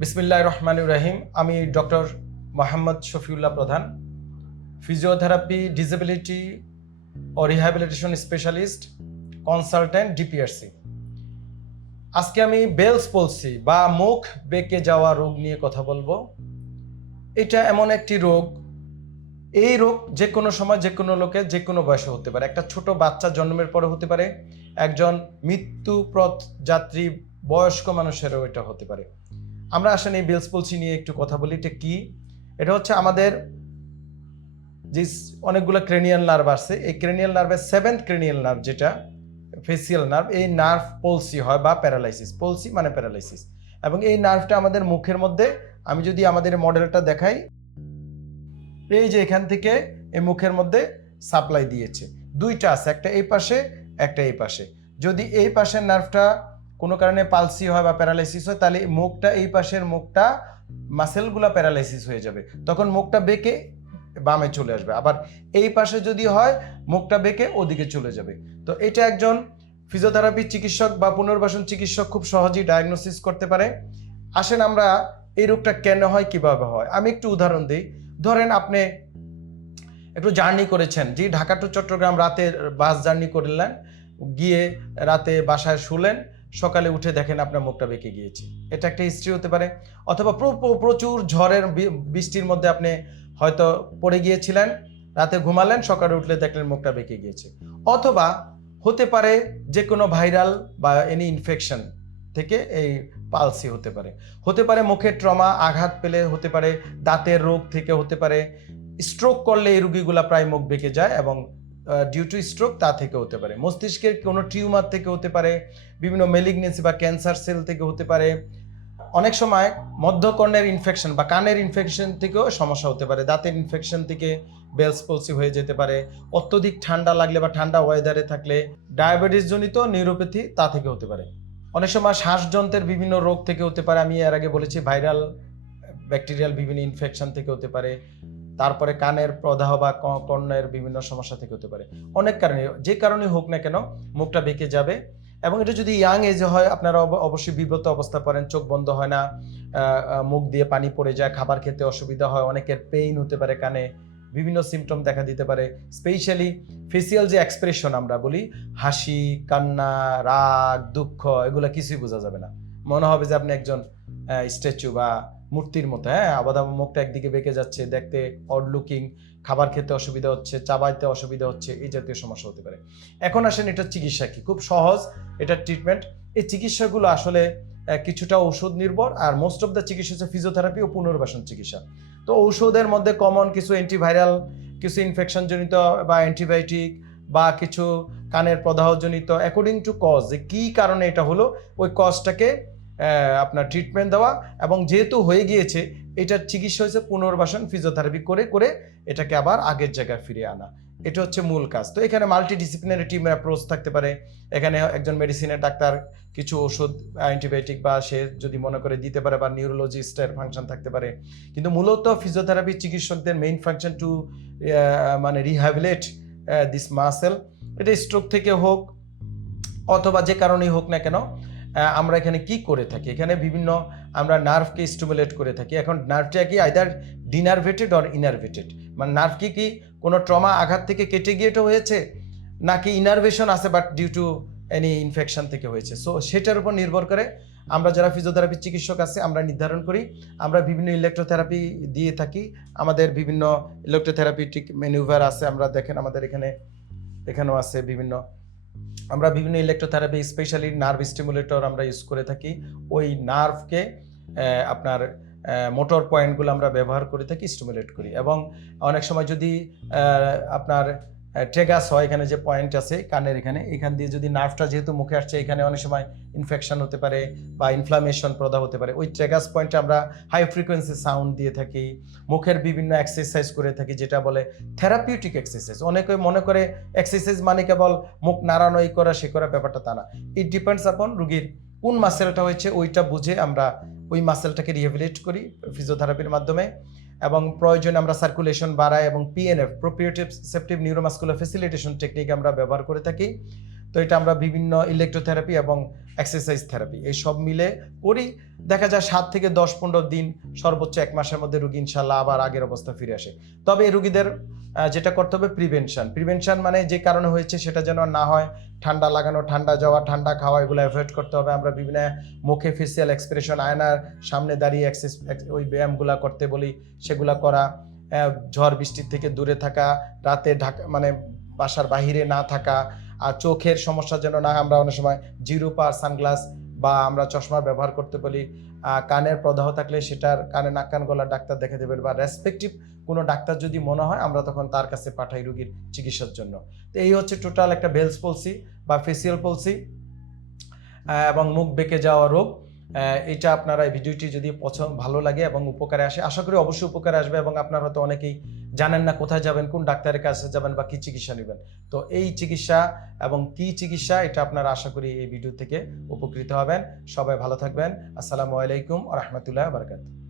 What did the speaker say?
বিসমিল্লাহ রহমান রাহিম আমি doctor Mohammad Shafiullah Pradhan, physiotherapy disability ও rehabilitation specialist, consultant, DPRC. আজকে আমি বেলস পলসি বা মুখ বেঁকে যাওয়া রোগ নিয়ে কথা বলব। এটা এমন একটি রোগ, এই রোগ যে কোনো সময় যে কোনো লোকে যে কোনো বয়সে হতে পারে। একটা ছোট বাচ্চা জন্মের পরে হতে পারে, একজন মৃত্যুপথ যাত্রী বয়স্ক মানুষেরও এটা হতে পারে। আমরা আসেন এই বেলস পলসি নিয়ে একটু কথা বলি, এটা কি? এটা হচ্ছে আমাদের যে অনেকগুলো ক্রেনিয়াল নার্ভ আছে, এই ক্রেনিয়াল নার্ভের সেভেন্থ ক্রেনিয়াল নার্ভ যেটা ফেসিয়াল নার্ভ এই নার্ভ পলসি হয় বা প্যারালাইসিস পলসি মানে প্যারালাইসিস এবং এই নার্ভটা আমাদের মুখের মধ্যে, আমি যদি আমাদের মডেলটা দেখাই, এই যে এখান থেকে এই মুখের মধ্যে সাপ্লাই দিয়েছে। দুইটা আছে, একটা এই পাশে, একটা এই পাশে। যদি এই পাশের নার্ভটা কোনো কারণে পালসি হয় বা প্যারালাইসিস হয়, তাহলে মুখটা, এই পাশের মুখটা মাসেলগুলো প্যারালাইসিস হয়ে যাবে। তখন মুখটা বেঁকে বামে চলে আসবে। আবার এই পাশে যদি হয়, মুখটা বেঁকে ওদিকে চলে যাবে। তো এটা একজন ফিজিওথেরাপি চিকিৎসক বা পুনর্বাসন চিকিৎসক খুব সহজেই ডায়াগনোসিস করতে পারে। আসেন আমরা এই রোগটা কেন হয়, কীভাবে হয়? আমি একটু উদাহরণ দিই। ধরেন আপনি একটু জার্নি করেছেন যে ঢাকা টু চট্টগ্রাম রাতে বাস জার্নি করলেন, গিয়ে রাতে বাসায় শুলেন সকালে উঠে দেখেন আপনার মুখটা বেঁকে গিয়েছে। এটা একটা হিস্ট্রি হতে পারে। অথবা প্র- প্র- প্রচুর ঝড়ের বৃষ্টির মধ্যে আপনি হয়তো পড়ে গিয়েছিলেন, রাতে ঘুমালেন, সকালে উঠলে দেখলেন মুখটা বেঁকে গিয়েছে। অথবা হতে পারে যে কোনো ভাইরাল বা এনি ইনফেকশন থেকে এই পালসি হতে পারে। হতে পারে মুখে ট্রমা আঘাত পেলে হতে পারে, দাঁতের রোগ থেকে হতে পারে। স্ট্রোক করলে এই রুগীগুলা প্রায় মুখ বেঁকে যায় এবং ডিউ টু স্ট্রোক তা থেকে হতে পারে। মস্তিষ্কের কোনো টিউমার থেকে হতে পারে, বিভিন্ন মেলিগনেন্সি বা ক্যান্সার সেল থেকে হতে পারে। অনেক সময় মধ্যকর্ণের ইনফেকশন বা কানের ইনফেকশন থেকেও সমস্যা হতে পারে। দাঁতের ইনফেকশন থেকে বেলস পলসি হয়ে যেতে পারে। অত্যধিক ঠান্ডা লাগলে বা ঠান্ডা ওয়েদারে থাকলে ডায়াবেটিসজনিত নিউরোপ্যাথি তা থেকে হতে পারে। অনেক সময় শ্বাসযন্ত্রের বিভিন্ন রোগ থেকে হতে পারে। আমি এর আগে বলেছি ভাইরাল ব্যাকটেরিয়াল বিভিন্ন ইনফেকশন থেকে হতে পারে। তারপরে কানের প্রদাহ বা কর্ণের বিভিন্ন সমস্যা থেকে হতে পারে। অনেক কারণে, যে কারণে হোক না কেন, মুখটা বেঁকে যাবে এবং এটা যদি ইয়াং এজে হয়, আপনারা অব- অবশ্যই বিব্রত অবস্থা পড়েন, চোখ বন্ধ হয় না মুখ দিয়ে পানি পড়ে যায়, খাবার খেতে অসুবিধা হয়, অনেকের পেইন হতে পারে কানে, বিভিন্ন সিমটম দেখা দিতে পারে। স্পেশালি ফেসিয়াল যে এক্সপ্রেশন আমরা বলি, হাসি, কান্না, রাগ, দুঃখ, এগুলো কিছুই বোঝা যাবে না। মনে হবে যে আপনি একজন স্ট্যাচু বা মূর্তির মতো হ্যাঁ? আবার মুখটা একদিকে বেঁকে যাচ্ছে, দেখতে অড লুকিং খাবার খেতে অসুবিধা হচ্ছে, চাবাইতে অসুবিধা হচ্ছে, এই জাতীয় সমস্যা হতে পারে। এখন আসেন এটা চিকিৎসা কি? খুব সহজ এটা ট্রিটমেন্ট এই চিকিৎসাগুলো আসলে কিছুটা ওষুধ নির্ভর আর মোস্ট অফ দ্য চিকিৎসা হচ্ছে ফিজিওথেরাপি ও পুনর্বাসন চিকিৎসা। তো ঔষধের মধ্যে কমন কিছু অ্যান্টিভাইরাল কিছু ইনফেকশন জনিত বা অ্যান্টিবায়োটিক বা কিছু কানের প্রদাহজনিত অ্যাকর্ডিং টু কজ যে কী কারণে এটা হলো, ওই কজটাকে আপনার ট্রিটমেন্ট দেওয়া এবং যেহেতু হয়ে গিয়েছে, এটার চিকিৎসা হয়েছে পুনর্বাসন ফিজিওথেরাপি করে করে এটাকে আবার আগের জায়গায় ফিরিয়ে আনা। এটা হচ্ছে মূল কাজ। তো এখানে মাল্টি ডিসিপ্লিনারি টিমের অ্যাপ্রোচ থাকতে পারে। এখানে একজন মেডিসিনের ডাক্তার, কিছু ওষুধ অ্যান্টিবায়োটিক বা সে যদি মনে করে দিতে পারে বা নিউরোলজিস্টের ফাংশন থাকতে পারে। কিন্তু মূলত ফিজিওথেরাপি চিকিৎসকদের মেইন ফাংশন টু মানে রিহ্যাবিলেট দিস মাসেল এটা স্ট্রোক থেকে হোক, অথবা যে কারণেই হোক না কেন আমরা এখানে কি করে থাকি? এখানে বিভিন্ন আমরা নার্ভকে স্টিমুলেট করে থাকি। এখন নার্ভটা কি? আইদার ডিনার্ভেটেড অর ইনার্ভেটেড মানে নার্ভ কি কি? কোনো ট্রমা আঘাত থেকে কেটে গিয়ে এটা হয়েছে? নাকি ইনারভেশন আছে but due to any infection থেকে হয়েছে? সো সেটার উপর নির্ভর করে আমরা যারা ফিজিওথেরাপি চিকিৎসক আছে, আমরা নির্ধারণ করি। আমরা বিভিন্ন ইলেকট্রোথেরাপি দিয়ে থাকি। আমাদের বিভিন্ন ইলেকট্রোথেরাপিউটিক ম্যানুভার আছে। আমরা দেখেন আমাদের এখানে, এখানেও আছে বিভিন্ন আমরা বিভিন্ন ইলেকট্রোথেরাপি স্পেশালি নার্ভ স্টিমুলেটর আমরা ইউজ করে থাকি। ওই নার্ভকে আপনার মোটর পয়েন্টগুলো আমরা ব্যবহার করে থাকি স্টিমুলেট করি। এবং অনেক সময় যদি আপনার ট্রেগাস হয় এখানে যে পয়েন্ট আছে কানের এখানে। এখান দিয়ে যদি নার্ভটা যেহেতু মুখে আসছে, এখানে অনেক সময় ইনফেকশন হতে পারে বা ইনফ্লামেশন প্রদাহ হতে পারে। ওই ট্রেগাস পয়েন্টে আমরা হাই ফ্রিকোয়েন্সি সাউন্ড দিয়ে থাকি, মুখের বিভিন্ন এক্সারসাইজ করে থাকি, যেটা বলে থেরাপিউটিক এক্সারসাইজ অনেকে মনে করে এক্সারসাইজ মানে কেবল মুখ নাড়ানো এই করা, সে করা ব্যাপারটা তা না। ইট ডিপেন্ডস আপন রুগীর কোন মাসেলটা হয়েছে, ওইটা বুঝে আমরা ওই মাসেলটাকে রিহেবিলিট করি ফিজিওথেরাপির মাধ্যমে। এবং প্রয়োজনে আমরা সার্কুলেশন বাড়াই এবং PNF proprioceptive neuromuscular facilitation technique আমরা ব্যবহার করে থাকি। তো এটা আমরা বিভিন্ন ইলেকট্রোথেরাপি এবং এক্সারসাইজ থেরাপি এই সব মিলে করি। দেখা যায় সাত থেকে দশ পনেরো দিন সর্বোচ্চ এক মাসের মধ্যে রুগী ইনশাল্লাহ আবার আগের অবস্থা ফিরে আসে। তবে এই রুগীদের যেটা করতে হবে প্রিভেনশন প্রিভেনশন মানে যে কারণে হয়েছে সেটা যেন না হয়। ঠান্ডা লাগানো, ঠান্ডা যাওয়া, ঠান্ডা খাওয়া, এগুলো অ্যাভয়েড করতে হবে। আমরা বিভিন্ন মুখে ফেসিয়াল এক্সপ্রেশন আয়নার সামনে দাঁড়িয়ে এক্সেস ওই ব্যায়ামগুলো করতে বলি, সেগুলা করা। ঝড় বৃষ্টির থেকে দূরে থাকা, রাতে ঢাকা মানে বাসার বাহিরে না থাকা, আর চোখের সমস্যা যেন না আমরা অনেক সময় জিরো পার সানগ্লাস বা আমরা চশমা ব্যবহার করতে বলি কানের প্রদাহ থাকলে সেটার কানে নাক কান গলার ডাক্তার দেখে দেবেন বা রেসপেক্টিভ কোনো ডাক্তার যদি মনে হয়, আমরা তখন তার কাছে পাঠাই রুগীর চিকিৎসার জন্য। তো এই হচ্ছে টোটাল একটা বেলস পলসি বা ফেসিয়াল পলসি এবং মুখ বেঁকে যাওয়া রোগ। এটা আপনারা এই ভিডিওটি যদি পছন্দ, ভালো লাগে এবং উপকারে আসে, আশা করি অবশ্যই উপকারে আসবে এবং আপনারা হয়তো অনেকেই জানেন না কোথায় যাবেন, কোন ডাক্তারের কাছে যাবেন বা কী চিকিৎসা নেবেন। তো এই চিকিৎসা এবং কি চিকিৎসা, এটা আপনারা আশা করি এই ভিডিও থেকে উপকৃত হবেন। সবাই ভালো থাকবেন। আসসালামু আলাইকুম রহমতুল্লাহ বারকাত